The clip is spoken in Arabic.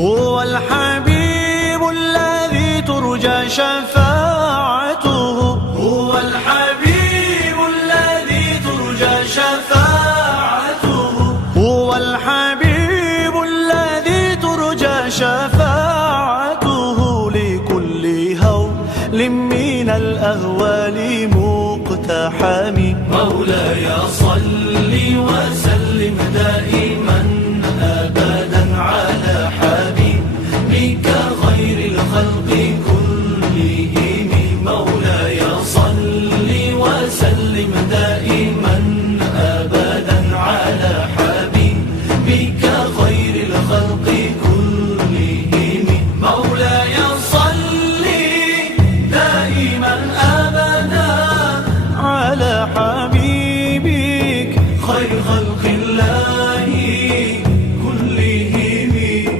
هو الحبيب الذي ترجى شفاعته، هو الحبيب الذي ترجى شفاعته، هو الحبيب الذي ترجى شفاعته، لكل هول من الأهوال مقتحم. مولاي صل وسلم دائما أبدا على حبيبك